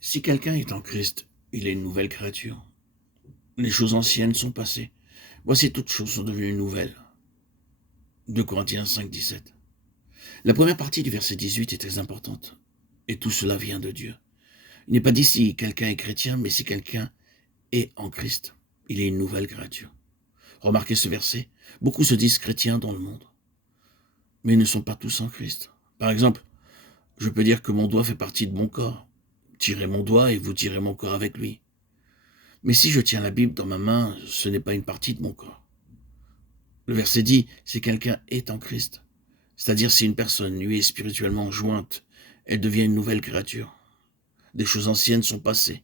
Si quelqu'un est en Christ, il est une nouvelle créature. Les choses anciennes sont passées. Voici toutes choses sont devenues nouvelles. 2 Corinthiens 5, 17. La première partie du verset 18 est très importante. Et tout cela vient de Dieu. Il n'est pas dit si quelqu'un est chrétien, mais si quelqu'un est en Christ. Il est une nouvelle créature. Remarquez ce verset. Beaucoup se disent chrétiens dans le monde, mais ils ne sont pas tous en Christ. Par exemple, je peux dire que mon doigt fait partie de mon corps. Tirez mon doigt et vous tirez mon corps avec lui. Mais si je tiens la Bible dans ma main, ce n'est pas une partie de mon corps. Le verset dit, si quelqu'un est en Christ, c'est-à-dire si une personne lui est spirituellement jointe, elle devient une nouvelle créature. Des choses anciennes sont passées.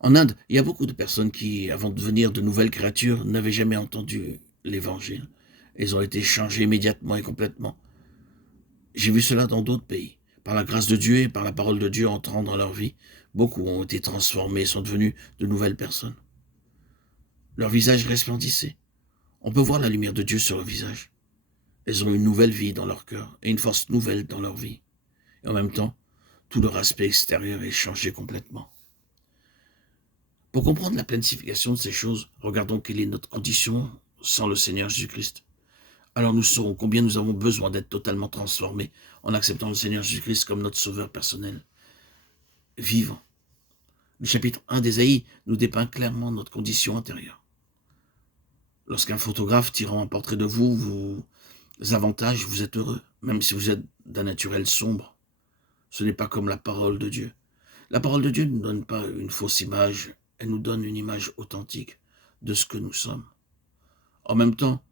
En Inde, il y a beaucoup de personnes qui, avant de devenir de nouvelles créatures, n'avaient jamais entendu l'évangile. Elles ont été changées immédiatement et complètement. J'ai vu cela dans d'autres pays. Par la grâce de Dieu et par la parole de Dieu entrant dans leur vie, beaucoup ont été transformés et sont devenus de nouvelles personnes. Leur visage resplendissait. On peut voir la lumière de Dieu sur leur visage. Elles ont une nouvelle vie dans leur cœur et une force nouvelle dans leur vie. Et en même temps, tout leur aspect extérieur est changé complètement. Pour comprendre la pleine signification de ces choses, regardons quelle est notre condition sans le Seigneur Jésus-Christ. Alors nous saurons combien nous avons besoin d'être totalement transformés en acceptant le Seigneur Jésus-Christ comme notre sauveur personnel. Vivant. Le chapitre 1 d'Ésaïe nous dépeint clairement notre condition intérieure. Lorsqu'un photographe tirant un portrait de vous vous avantage, vous êtes heureux, même si vous êtes d'un naturel sombre. Ce n'est pas comme la parole de Dieu. La parole de Dieu ne nous donne pas une fausse image, elle nous donne une image authentique de ce que nous sommes. En même temps,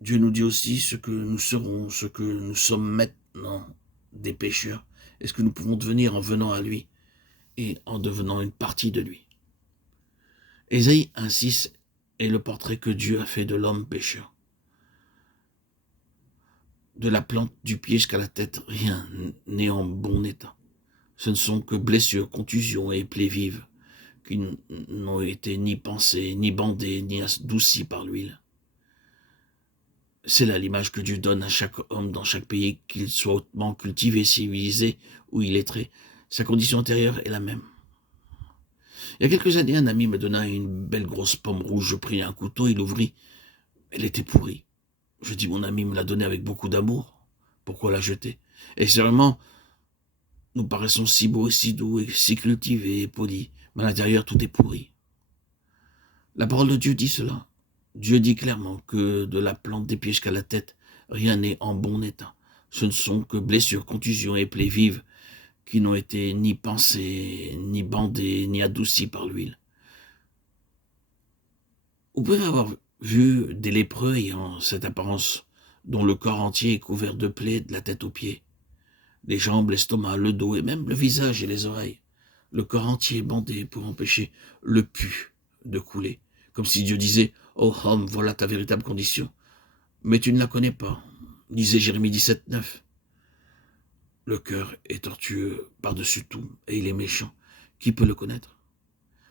Dieu nous dit aussi ce que nous serons, ce que nous sommes maintenant, des pécheurs, et ce que nous pouvons devenir en venant à lui et en devenant une partie de lui. Ésaïe 1,6 est le portrait que Dieu a fait de l'homme pécheur. De la plante du pied jusqu'à la tête, rien n'est en bon état. Ce ne sont que blessures, contusions et plaies vives qui n'ont été ni pansées, ni bandées, ni adoucies par l'huile. C'est là l'image que Dieu donne à chaque homme dans chaque pays, qu'il soit hautement cultivé, civilisé ou illettré. Sa condition intérieure est la même. Il y a quelques années, un ami me donna une belle grosse pomme rouge. Je pris un couteau, il l'ouvrit. Elle était pourrie. Je dis, mon ami me l'a donnée avec beaucoup d'amour. Pourquoi la jeter? Et sérieusement, nous paraissons si beaux, si doux, et si cultivés et polis. Mais à l'intérieur, tout est pourri. La parole de Dieu dit cela. Dieu dit clairement que de la plante des pieds jusqu'à la tête, rien n'est en bon état. Ce ne sont que blessures, contusions et plaies vives qui n'ont été ni pansées, ni bandées, ni adoucies par l'huile. Vous pouvez avoir vu des lépreux ayant cette apparence, dont le corps entier est couvert de plaies de la tête aux pieds. Les jambes, l'estomac, le dos et même le visage et les oreilles. Le corps entier bandé pour empêcher le pu de couler. Comme si Dieu disait, « Oh homme, voilà ta véritable condition. Mais tu ne la connais pas. » Disait Jérémie 17, 9. Le cœur est tortueux par-dessus tout et il est méchant. Qui peut le connaître?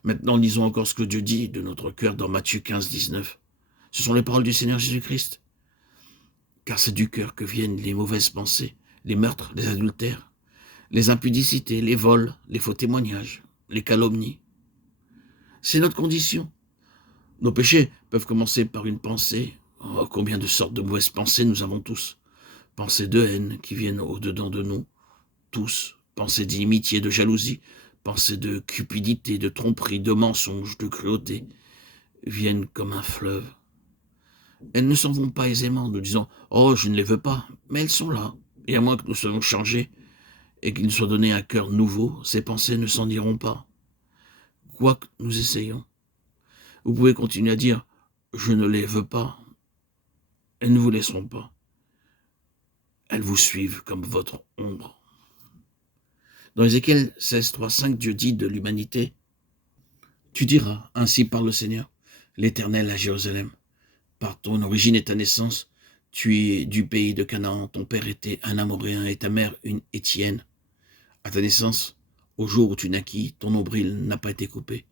Maintenant, lisons encore ce que Dieu dit de notre cœur dans Matthieu 15, 19. Ce sont les paroles du Seigneur Jésus-Christ. Car c'est du cœur que viennent les mauvaises pensées, les meurtres, les adultères, les impudicités, les vols, les faux témoignages, les calomnies. C'est notre condition. Nos péchés peuvent commencer par une pensée. Oh, combien de sortes de mauvaises pensées nous avons tous. Pensées de haine qui viennent au-dedans de nous, tous. Pensées d'inimitié, de jalousie, pensées de cupidité, de tromperie, de mensonge, de cruauté, viennent comme un fleuve. Elles ne s'en vont pas aisément, nous disant « Oh, je ne les veux pas », mais elles sont là. Et à moins que nous soyons changés et qu'il nous soit donné un cœur nouveau, ces pensées ne s'en iront pas. Quoi que nous essayions. Vous pouvez continuer à dire « Je ne les veux pas ». Elles ne vous laisseront pas. Elles vous suivent comme votre ombre. Dans Ézéchiel 16, 3, 5, Dieu dit de l'humanité « Tu diras, ainsi parle le Seigneur, l'Éternel à Jérusalem. Par ton origine et ta naissance, tu es du pays de Canaan, ton père était un Amoréen et ta mère une Étienne. À ta naissance, au jour où tu naquis, ton nombril n'a pas été coupé.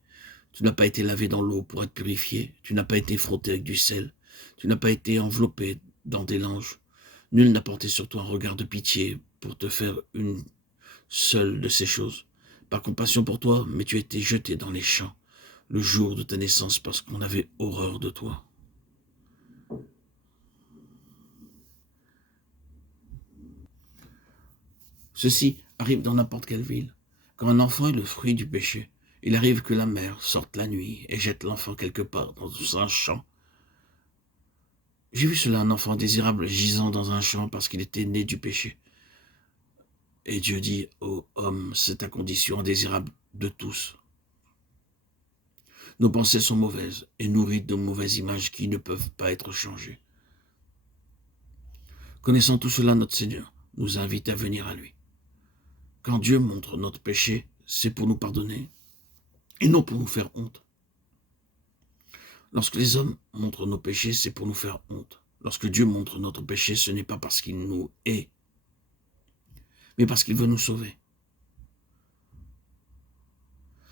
Tu n'as pas été lavé dans l'eau pour être purifié. Tu n'as pas été frotté avec du sel. Tu n'as pas été enveloppé dans des langes. Nul n'a porté sur toi un regard de pitié pour te faire une seule de ces choses. par compassion pour toi, mais tu as été jeté dans les champs le jour de ta naissance parce qu'on avait horreur de toi. Ceci arrive dans n'importe quelle ville. Quand un enfant est le fruit du péché, il arrive que la mère sorte la nuit et jette l'enfant quelque part dans un champ. J'ai vu cela, un enfant désirable gisant dans un champ parce qu'il était né du péché. Et Dieu dit, ô homme, c'est ta condition indésirable de tous. Nos pensées sont mauvaises et nourries de mauvaises images qui ne peuvent pas être changées. Connaissant tout cela, notre Seigneur nous invite à venir à lui. Quand Dieu montre notre péché, c'est pour nous pardonner et non pour nous faire honte. Lorsque les hommes montrent nos péchés, c'est pour nous faire honte. Lorsque Dieu montre notre péché, ce n'est pas parce qu'il nous hait, mais parce qu'il veut nous sauver.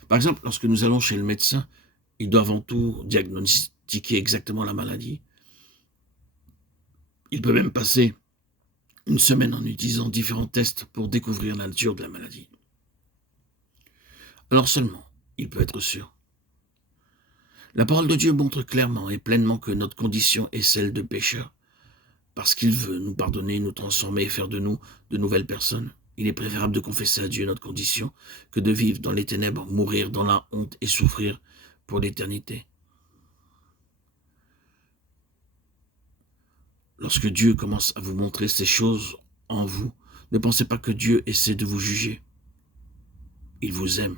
Par exemple, lorsque nous allons chez le médecin, il doit avant tout diagnostiquer exactement la maladie. Il peut même passer une semaine en utilisant différents tests pour découvrir la nature de la maladie. Alors seulement, il peut être sûr. La parole de Dieu montre clairement et pleinement que notre condition est celle de pécheurs. Parce qu'il veut nous pardonner, nous transformer et faire de nous de nouvelles personnes. Il est préférable de confesser à Dieu notre condition que de vivre dans les ténèbres, mourir dans la honte et souffrir pour l'éternité. Lorsque Dieu commence à vous montrer ces choses en vous, ne pensez pas que Dieu essaie de vous juger. Il vous aime